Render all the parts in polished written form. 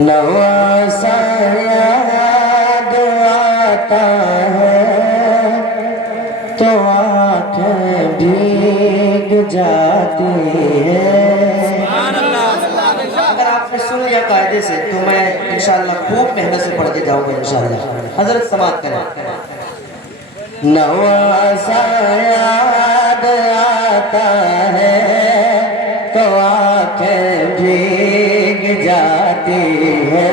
नवासा याद आता है तो आंखें भीग जाती है। अगर आपने सुन लिया कायदे से तो मैं इंशाअल्लाह खूब मेहनत से पढ़ के जाऊंगा इंशाअल्लाह। हजरत समाप्त करें। नवासा याद आता है तो आंखें भीग जाती है।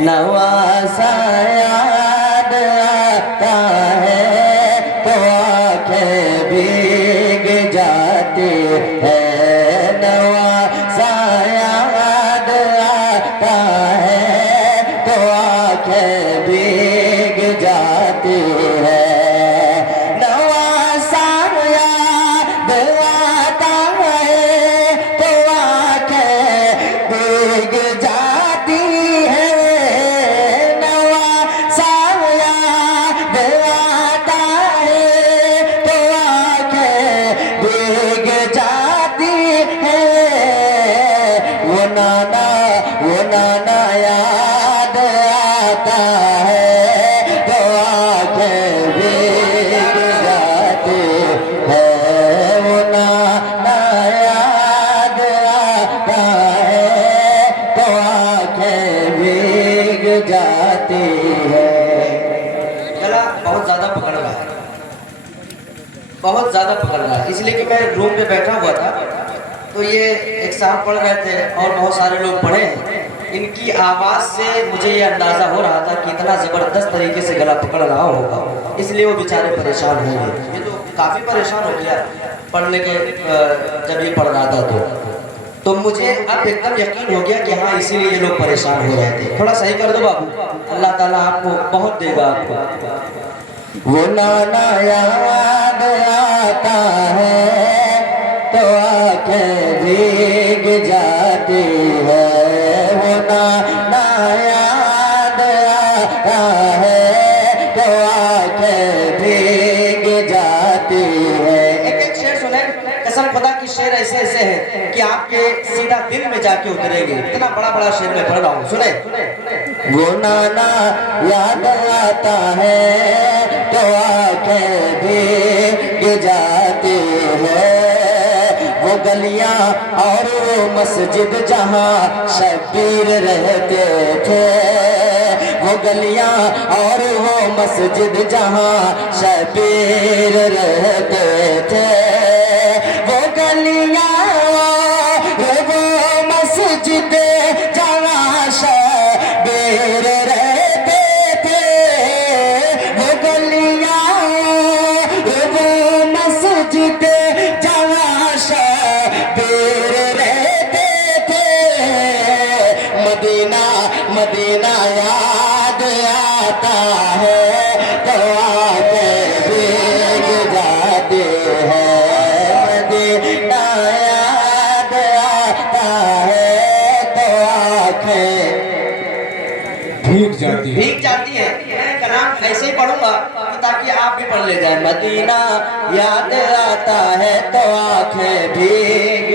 नवासा याद आता है तो आंखें भीग जाती है। नवासा याद आता है तो आंखें भीग जाती है। नवासा याद आता है तो आंखें भीग जाती है। नवासा याद आता है तो आंखें भीग जाती है। वो नाना याद आता है तो आंखें भीग जाती है। वो नाना याद आता है तो आंखें भीग जाती है। गला बहुत ज्यादा पकड़ रहा है, बहुत ज्यादा पकड़ रहा है, इसलिए कि मैं रूम पे बैठा हुआ था तो ये एक साहब पढ़ रहे थे और बहुत सारे लोग पढ़े हैं। इनकी आवाज़ से मुझे ये अंदाज़ा हो रहा था कि इतना ज़बरदस्त तरीके से गला पकड़ रहा होगा, इसलिए वो बेचारे परेशान होंगे। ये तो काफ़ी परेशान हो गया पढ़ने के जब ये पढ़ रहा था तो मुझे अब एकदम यकीन हो गया कि हाँ इसीलिए ये लोग परेशान हो रहे थे। थोड़ा सही कर दो बाबू, अल्लाह ताला आपको बहुत देगा आपको। वो नाना याद आता है तो आंखें भीग जाती है। वो नाना याद आता है तो आंखें भीग जाती है। एक एक शेर सुने, कसम खुदा की शेर ऐसे ऐसे है कि आपके सीधा दिल में जाके उतरेंगे। इतना बड़ा बड़ा शेर मैं पढ़ रहा हूँ, सुने। वो नाना याद आता है तो आंखें भीग जाती है। वो गलियां और वो मस्जिद जहाँ शबीर रहते थे। वो गलियां और वो मस्जिद जहाँ शबीर रहते थे। वो गलियां और वो मस्जिद जहाँ शबीर रहते थे। वो गलियां और वो मस्जिद जहाँ शबीर रहते थे। मदीना याद आता है तो आंखें भीग जाती है। मदीना याद आता है तो आंखें भीग जाती है। मैं कलाम ऐसे ही पढ़ूंगा ताकि आप भी पढ़ ले जाए। मदीना याद आता है तो आंखें भीग।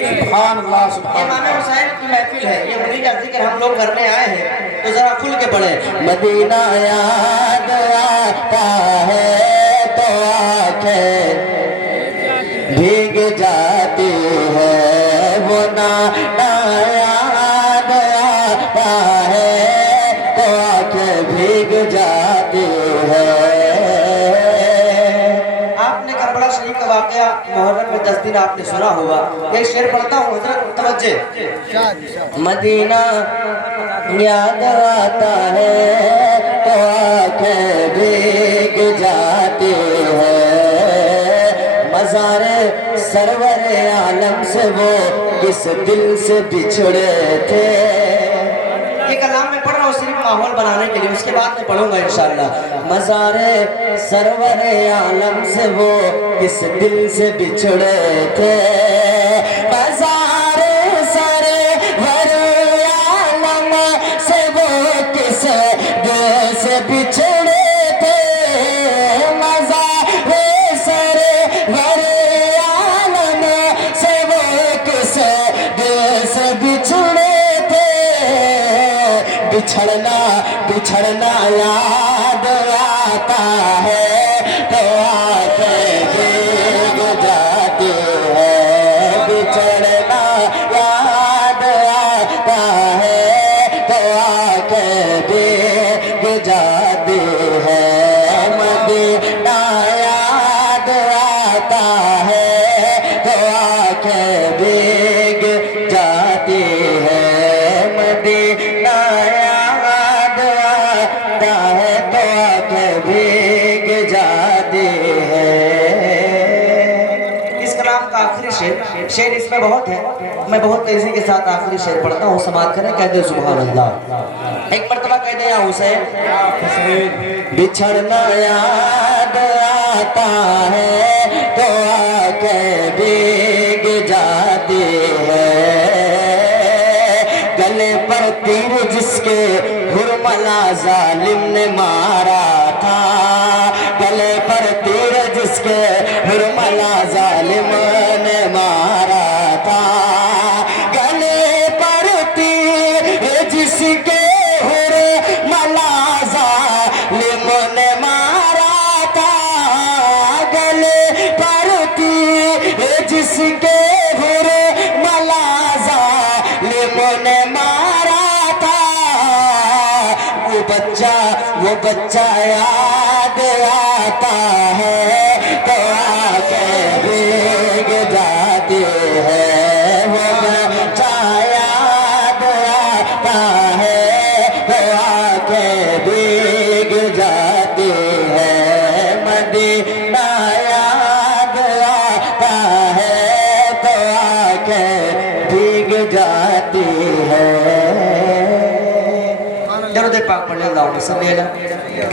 सुभान अल्लाह, सुभान इमाम हुसैन की महफिल है, ये उन्हीं का जिक्र हम लोग करने आए हैं तो जरा खुल के पढ़े। मदीना याद आता है तो आंखें भीग जाती है। वो नाना याद आता है तो आंखें भीग जाती है। आपने करबला शरीफ का वाकया मुहर्रम में 10 दिन आपने सुना होगा। एक शेर पढ़ता हूँ, हजरत तवज्जो। मदीना याद आता है तो आंखें भीग जाती है। मज़ारे सरवर आलम से वो किस दिल से बिछड़े थे। ये कलाम में पढ़ रहा हूँ सिर्फ माहौल बनाने के लिए, उसके बाद मैं पढ़ूंगा इंशाअल्लाह। मज़ारे सरवर आलम से वो किस दिल से बिछड़े थे। मज़ारे सरवर आलम से वो किस दिल से बिछड़े थे। मज़ारे सरवर आलम से वो किस दिल से बिछड़े बिछड़ना बिछड़ना याद आता है तो आंखें भीग जाती है। बिछड़ना याद आता है तो आंखें भीग जाती है। मदीना याद आता है तो आंखें भीग जाती है। मदीना याद आता है तो आंखें भीग जाती है। इस कलाम का आखिरी शेर इसमें बहुत है। मैं बहुत तेजी के साथ आखिरी शेर पढ़ता हूँ, समाप्त करें। कह दे सुभान अल्लाह। एक मर्तबा कह दे या हुसैन। बिछड़ना याद आता है तो आंखें भीग जाती है। गले पर तीर जिसके हुरमला जालिम ने मारा था। गले पर तीर जिसके हुरमला जालिम ने मारा था। गले पर तीर जिसके हुरमला जालिम ने मारा था। गले पर तीर जिसके हुरमला जालिम ने मारा था। वो बच्चा याद आता है तो आंखें भीग जाती है। वो बच्चा याद आता है तो आंखें भीग जाती है। मदीना याद आता है तो आंखें भीग जाती है। दरूद पाक पढ़ ले। अल्लाहुम्मा सल्ली अला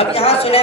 अब यहाँ सुने।